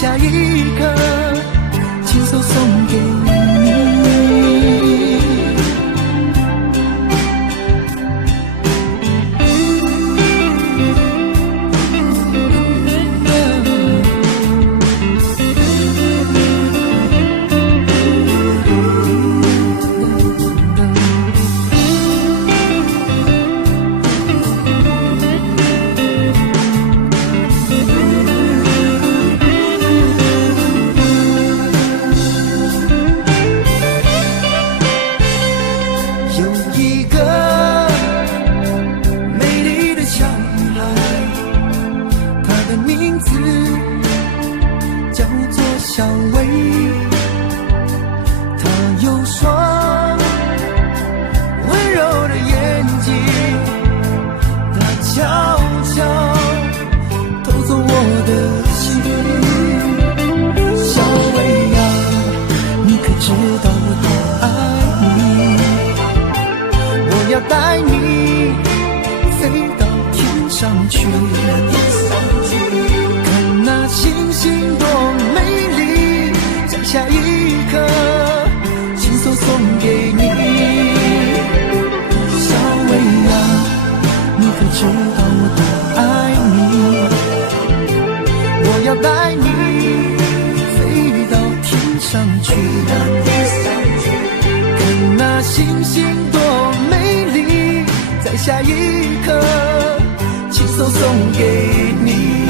下一刻亲手送给你。小薇，她有双温柔的眼睛，她悄悄偷走我的心。小薇啊，你可知道我多爱你？我要带你飞到天上去，看那星星多美丽，在下一刻亲手送给你。小薇啊，你可知道我多爱你？我要带你飞到天上去，看那星星多美丽，在下一刻亲手送给你。